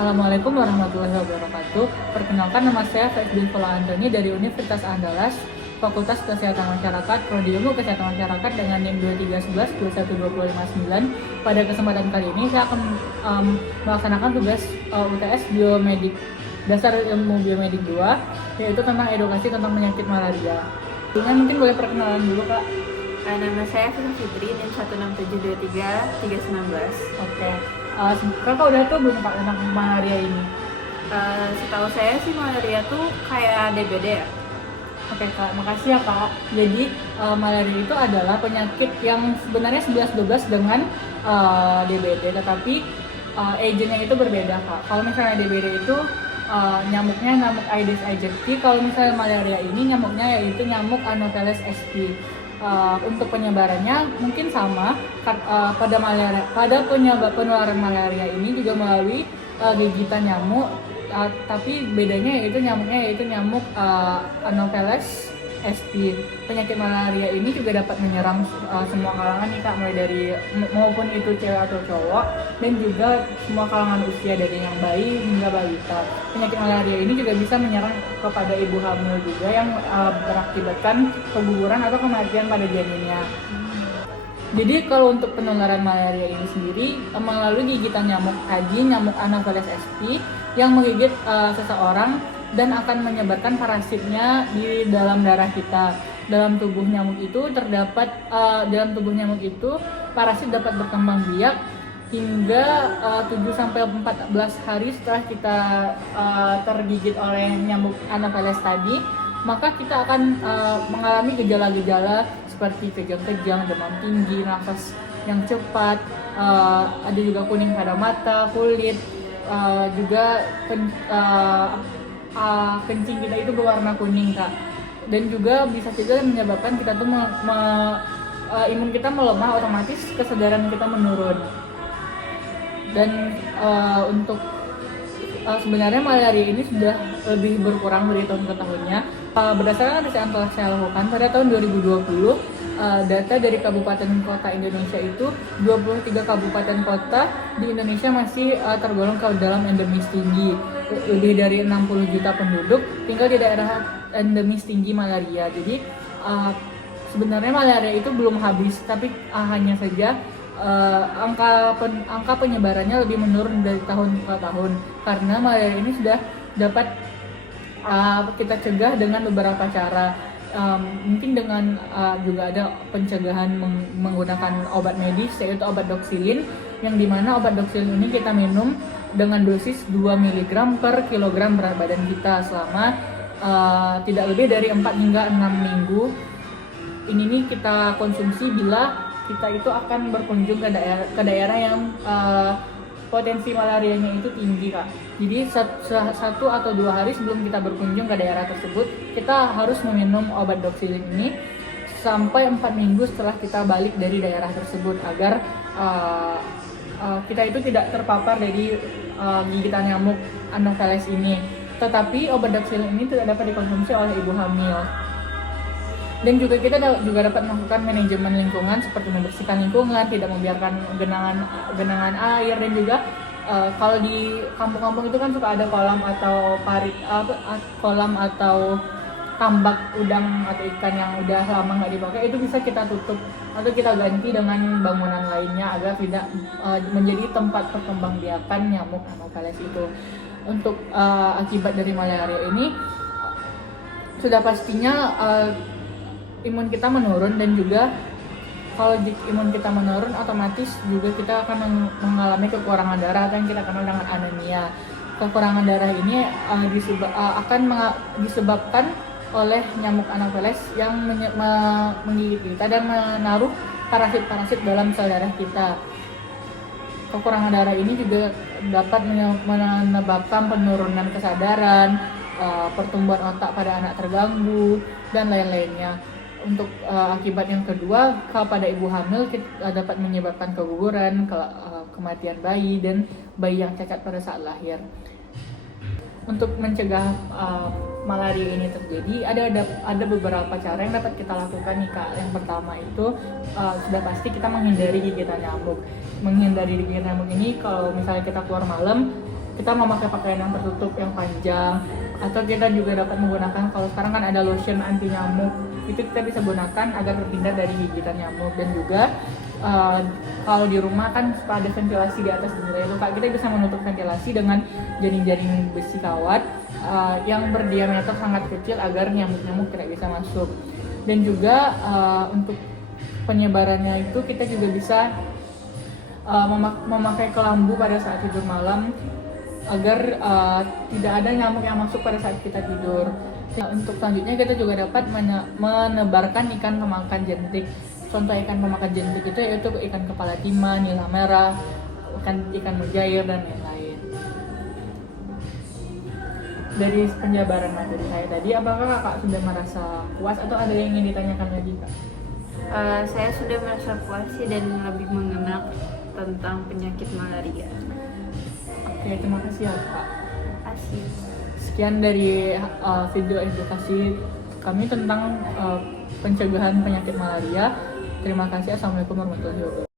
Assalamualaikum warahmatullahi wabarakatuh. Perkenalkan, nama saya Faisal Anthony dari Universitas Andalas, Fakultas Kesehatan Masyarakat, Prodi Ilmu Kesehatan Masyarakat dengan NIM 2311 21259. Pada kesempatan kali ini saya akan melaksanakan tugas UTS Biomedik Dasar Ilmu Biomedik 2, yaitu tentang edukasi tentang penyakit malaria. Mungkin boleh perkenalan dulu, Kak. Nama saya Fina Fitri, NIM 16723 319. Oke. Kakak udah tuh belum Kak tentang malaria ini? Setahu saya sih malaria tuh kayak DBD ya. Oke Kak, makasih ya Kak. Jadi malaria itu adalah penyakit yang sebenarnya 11-12 dengan DBD, tetapi agennya itu berbeda Kak. Kalau misalnya DBD itu nyamuknya nyamuk Aedes aegypti, kalau misalnya malaria ini nyamuknya yaitu nyamuk Anopheles sp. Untuk penyebarannya mungkin sama pada penularan malaria ini juga melalui gigitan nyamuk, tapi bedanya yaitu nyamuk Anopheles sp. Penyakit malaria ini juga dapat menyerang semua kalangan nih Kak, mulai dari maupun itu cewek atau cowok, dan juga semua kalangan usia dari yang bayi hingga balita. Penyakit malaria ini juga bisa menyerang kepada ibu hamil juga, yang berakibatkan keguguran atau kematian pada janinnya. Jadi kalau untuk penularan malaria ini sendiri melalui gigitan nyamuk tadi, nyamuk Anopheles sp, yang menggigit seseorang dan akan menyebarkan parasitnya di dalam darah kita. Dalam tubuh nyamuk itu parasit dapat berkembang biak hingga 7-14 hari setelah kita tergigit oleh nyamuk Anopheles tadi. Maka kita akan mengalami gejala-gejala seperti kejang-kejang, demam tinggi, nafas yang cepat, ada juga kuning pada mata, kulit, juga kencing kita itu berwarna kuning Kak. Dan juga bisa juga menyebabkan kita tuh imun kita melemah, otomatis kesadaran kita menurun. Dan untuk sebenarnya malaria ini sudah lebih berkurang dari tahun ke tahunnya. Berdasarkan riset yang telah saya lakukan pada tahun 2020, data dari kabupaten kota Indonesia itu 23 kabupaten kota di Indonesia masih tergolong ke dalam endemis tinggi. Lebih dari 60 juta penduduk tinggal di daerah endemis tinggi malaria. Jadi sebenarnya malaria itu belum habis, tapi hanya saja angka penyebarannya lebih menurun dari tahun ke tahun, karena malaria ini sudah dapat kita cegah dengan beberapa cara. Mungkin dengan juga ada pencegahan menggunakan obat medis, yaitu obat doxylin, yang dimana obat doxylin ini kita minum dengan dosis 2 mg per kilogram berat badan kita selama tidak lebih dari 4 hingga 6 minggu. Ini nih kita konsumsi bila kita itu akan berkunjung ke daerah yang potensi malarianya itu tinggi Kak. Jadi 1 atau 2 hari sebelum kita berkunjung ke daerah tersebut, kita harus meminum obat doxylin ini sampai 4 minggu setelah kita balik dari daerah tersebut, agar kita itu tidak terpapar dari gigitan nyamuk Anopheles ini. Tetapi obat doxylin ini tidak dapat dikonsumsi oleh ibu hamil. Dan juga kita juga dapat melakukan manajemen lingkungan seperti membersihkan lingkungan, tidak membiarkan genangan air, dan juga kalau di kampung-kampung itu kan suka ada kolam atau tambak udang atau ikan yang udah lama nggak dipakai, itu bisa kita tutup atau kita ganti dengan bangunan lainnya agar tidak menjadi tempat perkembangbiakan nyamuk Anopheles itu. Untuk akibat dari malaria ini sudah pastinya imun kita menurun, dan juga kalau imun kita menurun, otomatis juga kita akan mengalami kekurangan darah atau yang kita kenal dengan anemia. Kekurangan darah ini akan disebabkan oleh nyamuk Anopheles yang menggigit kita dan menaruh parasit-parasit dalam sel darah kita. Kekurangan darah ini juga dapat menyebabkan penurunan kesadaran, pertumbuhan otak pada anak terganggu, dan lain-lainnya. Untuk akibat yang kedua, pada ibu hamil dapat menyebabkan keguguran, kematian bayi, dan bayi yang cacat pada saat lahir. Untuk mencegah malaria ini terjadi, ada beberapa cara yang dapat kita lakukan nih Kak. Yang pertama itu sudah pasti kita menghindari gigitan nyamuk. Menghindari gigitan nyamuk ini, kalau misalnya kita keluar malam, kita memakai pakaian yang tertutup yang panjang, atau kita juga dapat menggunakan, kalau sekarang kan ada lotion anti nyamuk, itu kita bisa gunakan agar terhindar dari gigitan nyamuk. Dan juga kalau di rumah kan suka ada ventilasi di atas jendela itu Kak, kita bisa menutup ventilasi dengan jaring-jaring besi kawat yang berdiameter sangat kecil agar nyamuk-nyamuk tidak bisa masuk. Dan juga untuk penyebarannya itu kita juga bisa memakai kelambu pada saat tidur malam agar tidak ada nyamuk yang masuk pada saat kita tidur. Untuk selanjutnya kita juga dapat menebarkan ikan pemakan jentik. Contoh ikan pemakan jentik itu yaitu ikan kepala timah, nila merah, ikan mujair, dan lain-lain. Dari penjabaran materi saya tadi, apakah kakak sudah merasa puas atau ada yang ingin ditanyakan lagi kak? Saya sudah merasa puas sih dan lebih mengenal tentang penyakit malaria. Oke, terima kasih ya kak. Asik. Sekian dari video edukasi kami tentang pencegahan penyakit malaria. Terima kasih. Assalamualaikum warahmatullahi wabarakatuh.